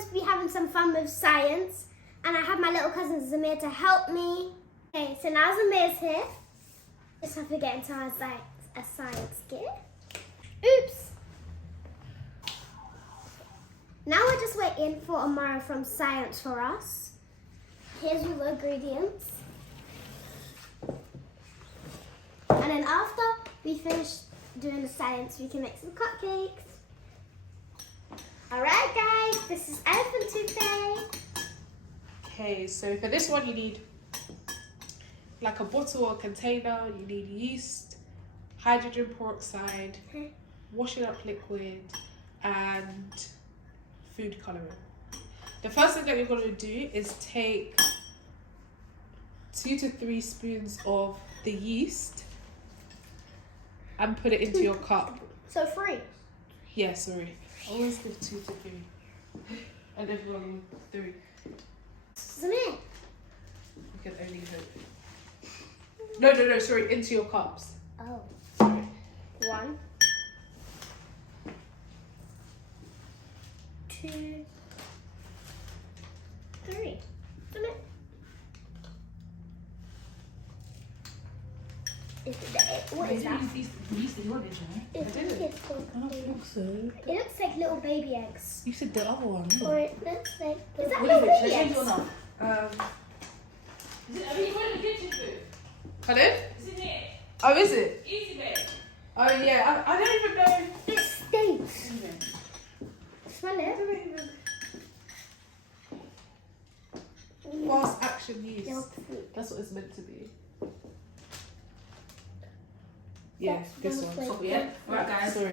going to be having some fun with science, and I have my little cousin Zamir to help me. Okay, so now Zamir's here. Just have to get into our science gear. Oops. Now we're just waiting for Amara from science for us. Here's all the ingredients. And then after we finish doing the science, we can make some cupcakes. Alright guys, this is elephant toothpaste. Okay, so for this one you need like a bottle or container, you need yeast, hydrogen peroxide, washing up liquid, and food colouring. The first thing that you're going to do is take 2 to 3 spoons of the yeast and put it into your cup. So 3? Yeah, sorry. I always give 2 to 3. And everyone 3. Zamir. You can only hope. No, sorry, into your cups. Oh. Sorry. 1, 2, 3. Zamir. What is that? Yeast in your dish, right? It looks like little baby eggs. You said the other one. Or it looks like... Is that What little is it? baby Should I change eggs? or not? Is it, I mean, you put it in the kitchen food. Pardon? It's in here. Oh, is it? Easy bake. Oh, yeah. I don't even know. It stinks. Smell it. Fast action yeast. Yeah. That's what it's meant to be. Yeah, That's this one one. flavor. Yeah. Alright, guys. Sorry.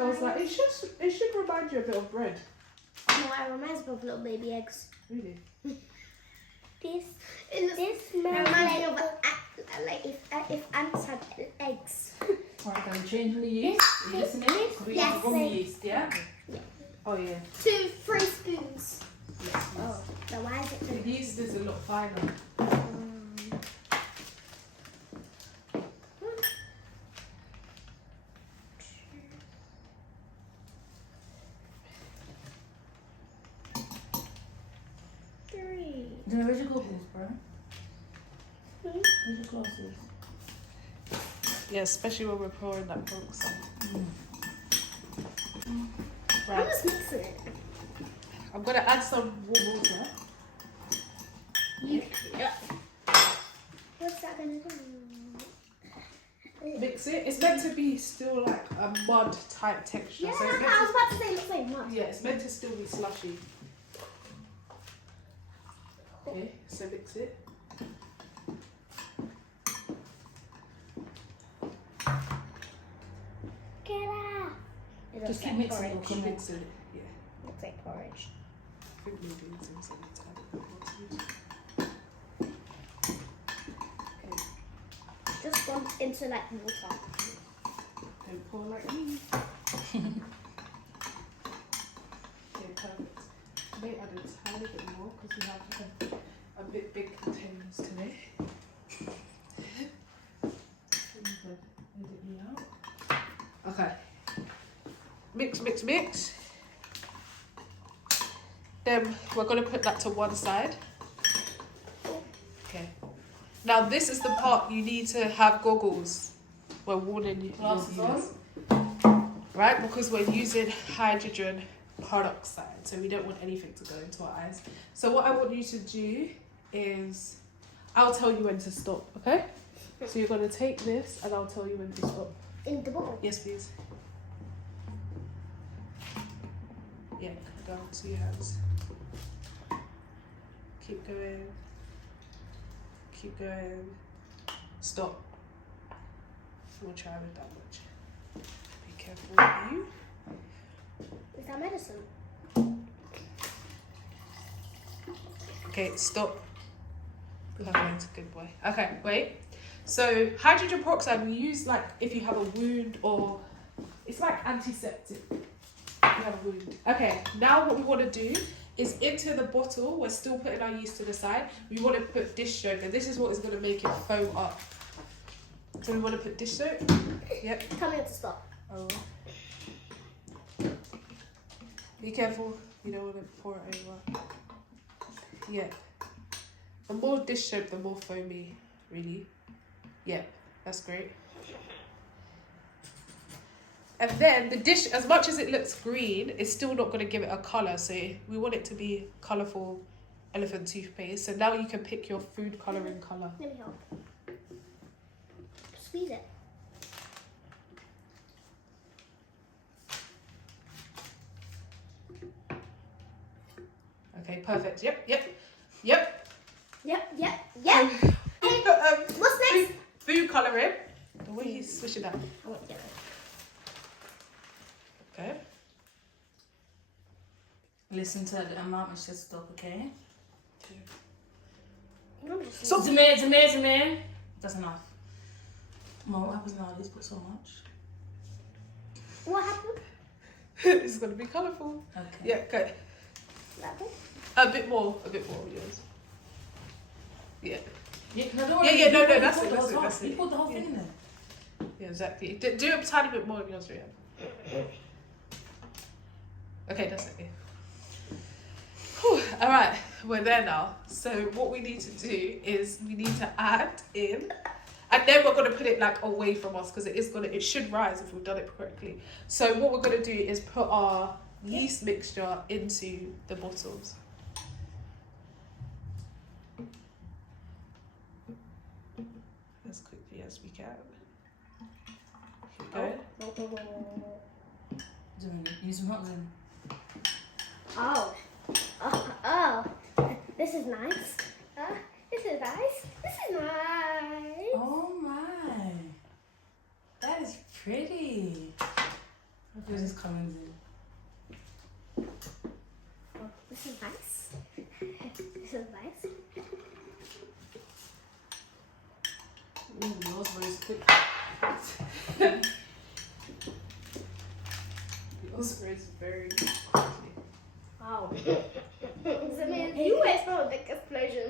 I was like, it should remind you a bit of bread. No, it reminds me of little baby eggs. Really? This smells like if ants had eggs. Alright, can we change the yeast? Are you listening? We Yes. have rum yeast, yeah? Oh, yeah. 2, 3 spoons. Yes, Oh, so why is it The 3? yeast is a lot finer. Where's your goggles, bro? Where's your glasses? Yeah, especially when we're pouring that peroxide. I'm Right, just mixing it. I'm going to add some warm water. Yeah. What's that gonna do? Mix it. It's meant to be still like a mud type texture. Yeah, So it's I meant was about to say it looks like mud. yeah, it's meant to still be slushy. Okay, so mix it. Get out. It Just looks keep like mixing it. porridge. Keep mixing it. Yeah. Looks like porridge. I think maybe it's also need to add a bit more to it. Okay, Just gone into like water. don't pour like me. Okay, perfect. I may add a tiny bit more because we have a bit big containers today. Edit me out. Okay. Mix, mix, mix. Then we're going to put that to one side. Okay. Now this is the part you need to have goggles. We're warning you. Glasses on? Right? Because we're using hydrogen peroxide. So we don't want anything to go into our eyes. So what I want you to do is, I'll tell you when to stop, okay? So you're going to take this and I'll tell you when to stop. In the bottle. Yes, please. Yeah, down to your hands. Keep going. Keep going. Stop. We'll try with that much. Be careful with you. Is that medicine? Okay, stop. Perfect, good boy. Okay, wait. So hydrogen peroxide we use like if you have a wound or it's like antiseptic. If you have a wound. Okay, now what we want to do is into the bottle. We're still putting our yeast to the side. We want to put dish soap, and this is what is going to make it foam up. So we want to put dish soap. Yep. Tell me when to stop. Oh. Be careful. You don't want to pour it over. Yeah. The more dish soap, the more foamy, really. Yeah, that's great. And then the dish, as much as it looks green, it's still not going to give it a colour. So we want it to be colourful elephant toothpaste. So now you can pick your food colouring colour. Let me help. Squeeze it. Okay, perfect. Yep. Yep. Hey, what's next? Food colouring. The way he's swishing that. I want to get it. Okay. Listen to the amount and shit stop, okay? So Zamir. That's enough. Mom, what happens now? Let's put so much. What happened? it's going to be colourful. Okay. Yeah, okay. That bit? A bit more yours. Yeah. Yeah, no, No, that's it. You put the whole thing in there. Yeah, exactly. Do a tiny bit more of yours, Rian. Okay, that's okay. Whew, all right, we're there now. So what we need to do is we need to add in, and then we're gonna put it like away from us because it should rise if we've done it correctly. So what we're gonna do is put our yeast mixture into the bottles. As quickly as we can. Here we go. Use some hot then. Oh. This is nice. This is nice. Oh my. That is pretty. Look at this coming in. Oh, this is nice. This is nice. Ooh, yours was quick. Yours is very Wow. Zamir, you wait for a big explosion.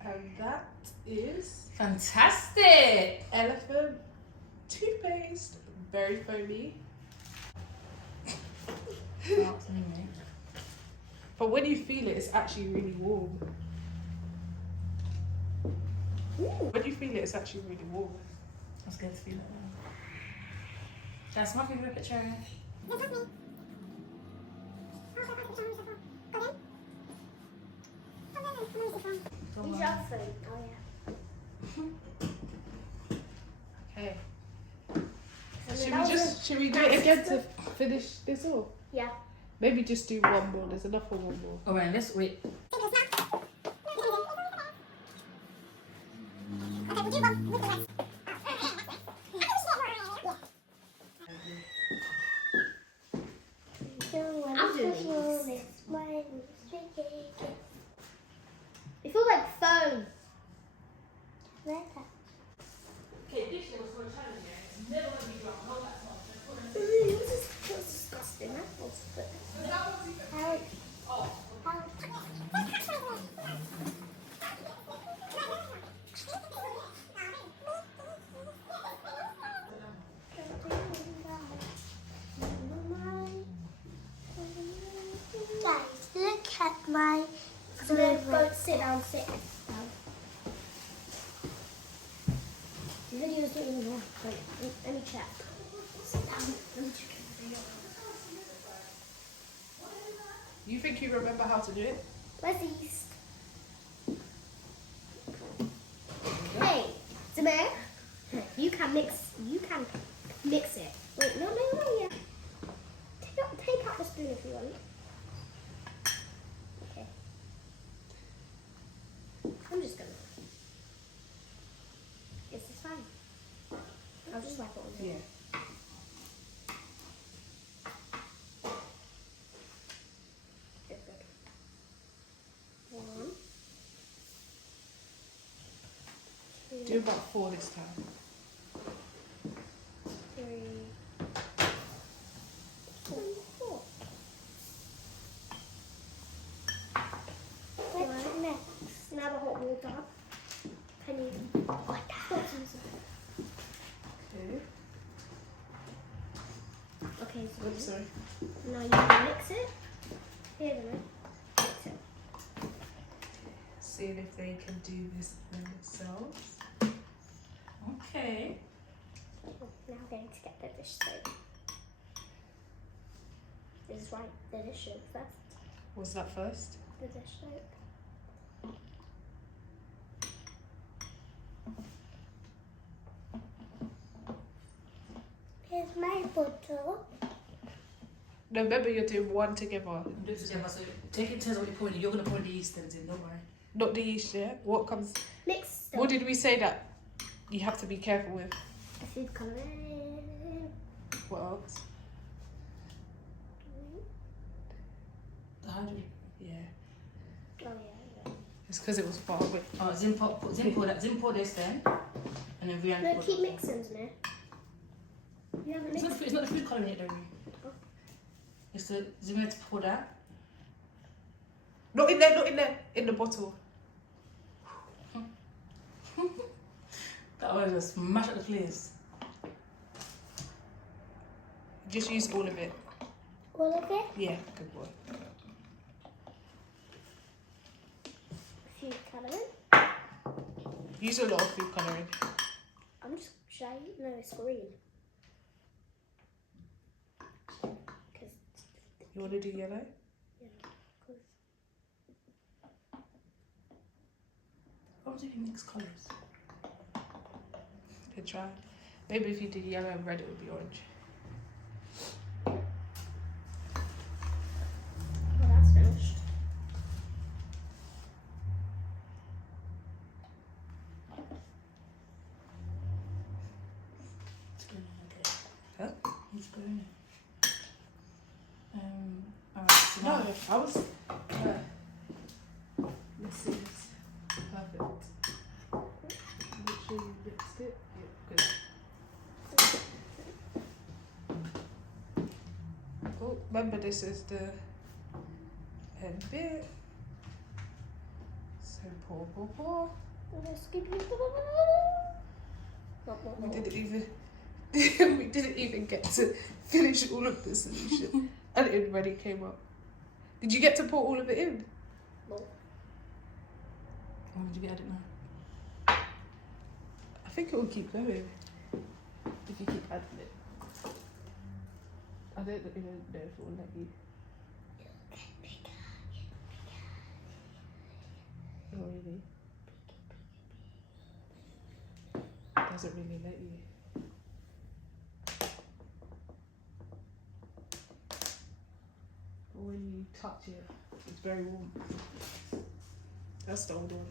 And that is Fantastic. elephant toothpaste. Very foamy. But when you feel it, it's actually really warm. Ooh. When you feel it, it's actually really warm. I was scared to feel it. That's my favorite picture. Use your phone. Oh yeah. Okay. Zamir, Should we do it again to finish this off? Yeah. Maybe just do one more. There's enough for one more. Alright, let's wait. I'm doing this. It feels like foam. Okay, this year was for a challenge, yeah. Never let me drop. No, that's not. That's disgusting. Guys, look at my both sit down. The video's doing wrong. Wait, let me check. Sit down. Let me check the video. You think you remember how to do it? Where's the yeast? Hey, Zamir, you can mix it. Wait, no, yeah. Take out the spoon if you want. Okay. I'm just gonna. Is this fine? I'll just wipe it on there. Yeah. Good. One. Two. Do about 4 this time. 3. 4. up. Can you? What the? Okay. Okay, so Oops, sorry. now you can mix it. Here, then. Mix it. Seeing if they can do this themselves. Okay. Now I'm going to get the dish soap. This is right, the dish soap first. What's that first? The dish soap. Here's my bottle. No, remember you're doing one together. Do it together. So take it, tell us what you're pouring in. You're going to pour the yeast in, don't worry. Not the yeast, yeah? What comes... Mix stuff. What did we say that you have to be careful with? The food colouring. What else? The hydrogen. Yeah. Oh yeah. It's because it was far away. Zim pour this then. And then Rihanna No, pour keep it. mixing, Zamir. You haven't It's mixed. not the food colouring yet, though. It's the Zamir to pour that. Not in there, not in there. In the bottle. That was just smash up the place. Just use all of it. All of it. Yeah, good boy. Food colouring. Use a lot of food colouring. I'm just shy. No, it's green. Because You want to do yellow? Why would you mix colours? Good try. Maybe if you did yellow and red, it would be orange. well, that's finished. It's going in, okay. Huh? It's going in. Alright, so No, now I was... this is perfect. Make sure you mixed it. Yeah, good. Oh, remember this is the end bit. So pour. Let's give you. We didn't even we didn't even get to finish all of the solution. And it already came up. Did you get to pour all of it in? No. when did you get it now? I think it will keep going if you keep adding it. I don't even know if it will let you. Oh, really? It doesn't really let you. But when you touch it, it's very warm. That's the old one.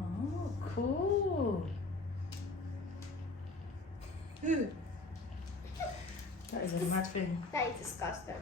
Oh, cool. Ew. That is a mad thing. That is disgusting.